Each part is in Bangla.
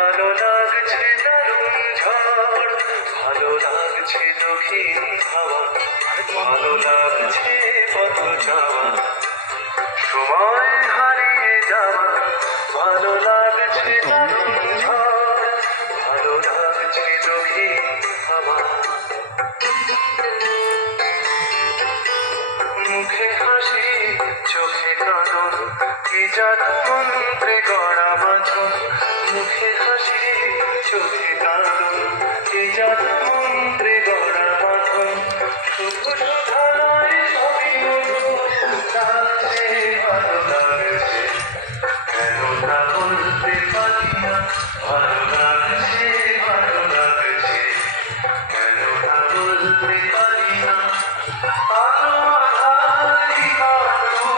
ভালো লাগছে দারুণ ঝড়, ভালো লাগছে দক্ষিণ হাওয়া, ভালো লাগছে পথ যাওয়া, সময় হারিয়ে যাওয়া। ভালো লাগছে দারুণ ঝড়, ভালো লাগছে দক্ষিণ হাওয়া। মুখে হাসি চোখে কাঁদন, কি জাদু মন্ত্রে গড়া বাঁধন। মুখে হাসি চোখে কাঁদন, কি জাদু মন্ত্রে গড়া বাঁধন। শুভ সুধালয় সবই লাগছে, ভালো লাগছে, কেন তা বলতে পারি না। ভালো লাগছে, ভালো লাগছে, কেন তা বলতে পারি না। আলো আধার কি করবো,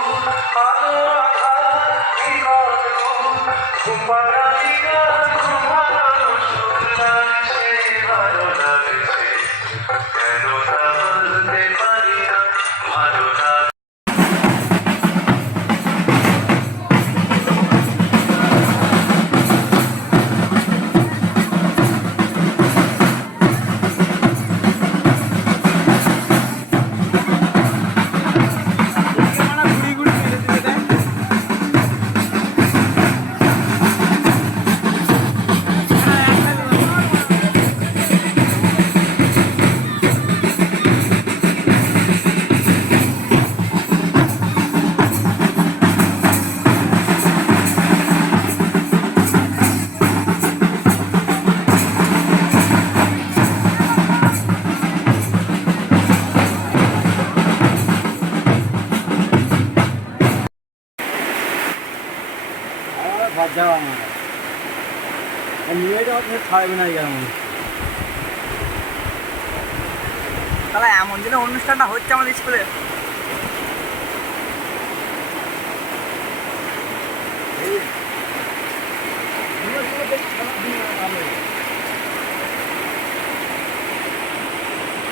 আলো আধার কি করবো, ঘুমানো দিগা ঘুমানো সুখ লাগছে, ভালো লাগছে, কেন তা বলতে পারি না। ভালো লাগছে। যাওয়া আমার নিয়ে যাওয়া ছাড়বে না কেমন তাহলে এমন দিনে অনুষ্ঠানটা হচ্ছে আমাদের স্কুলে।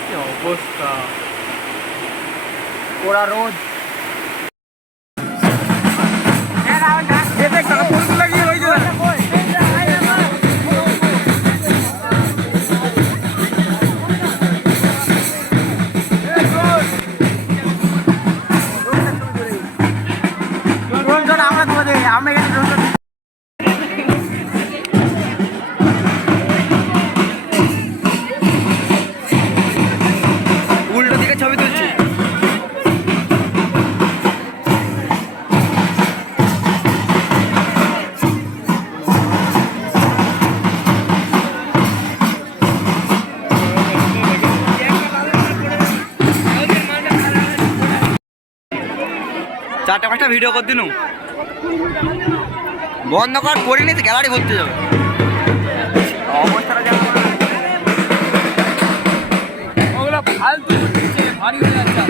কি অবস্থা, ওরা রোদ উল্টো দিকে ছবি তুলছি। চারটা পাঁচটা ভিডিও করে দিনু বন্ধ কর করিনি তো গ্যালারি ভর্তি যাবে অবস্থাটা যেমন ওগুলো ফালতু ভারী হয়ে যাচ্ছে।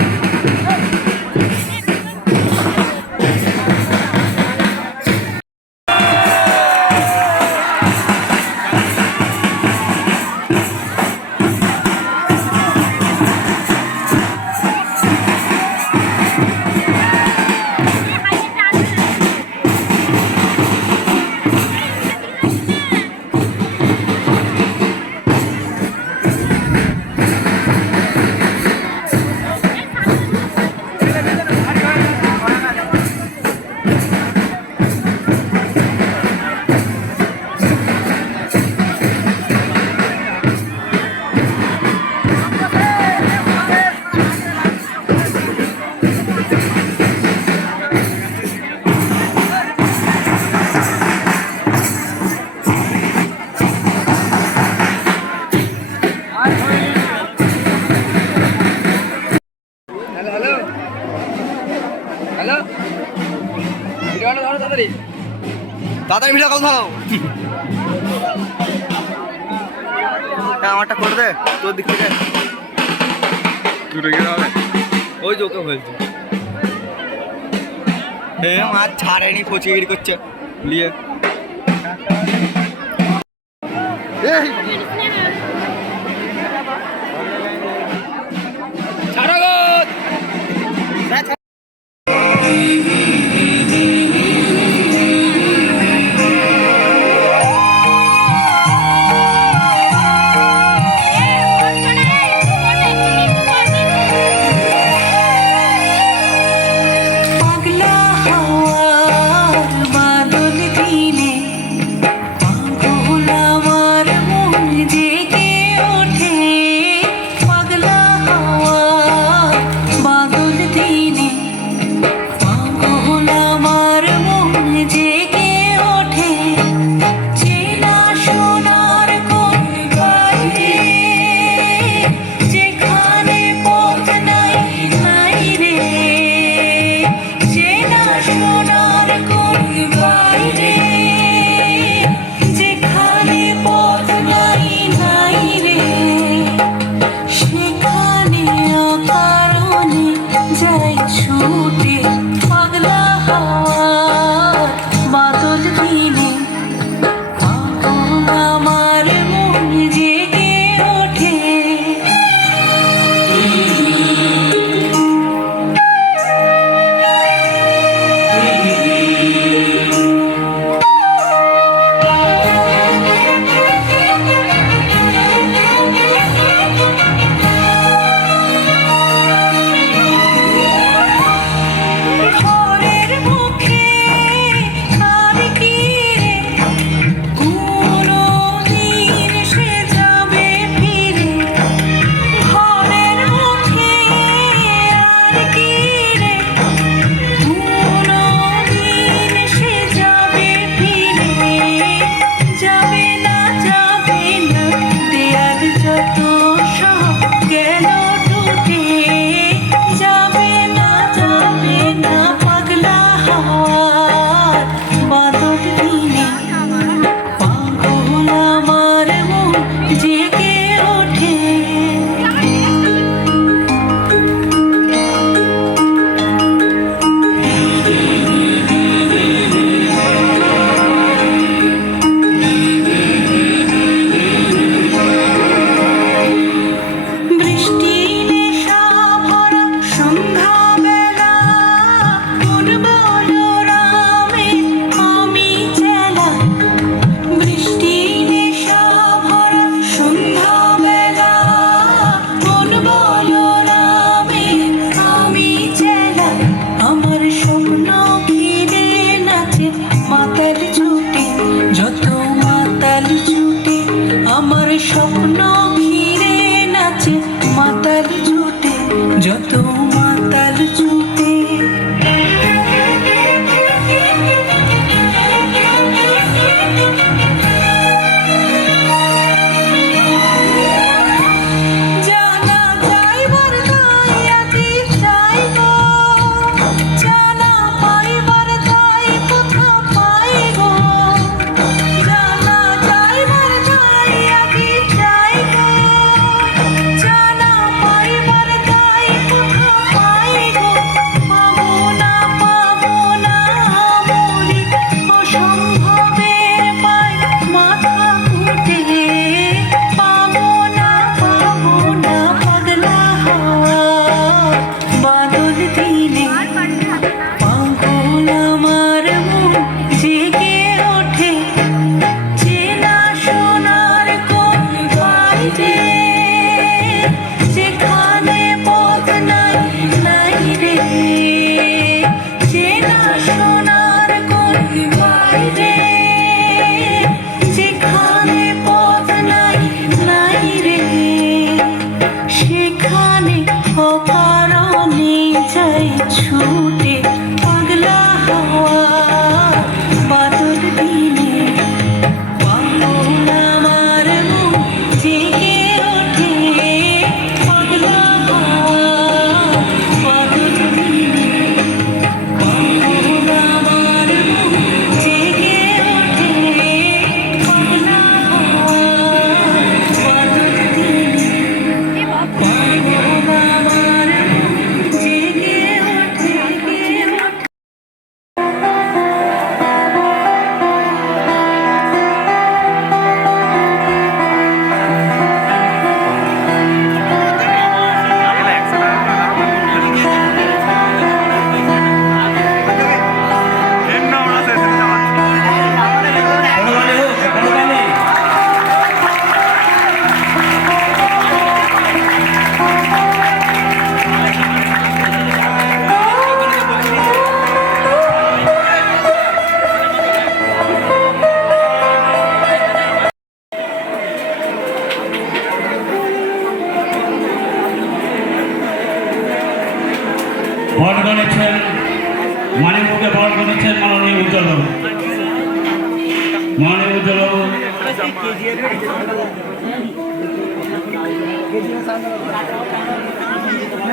তাড়াতাড়ি ভিডিও কল ধরো। আমারটা করে দে তোর দিক থেকে দুটো গেলে হবে। ওই যে ওকে বলছি মাছ ছাড়েনি কচিগিরি করছে নিয়ে ছাড়ো গো।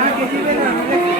কেজিএফ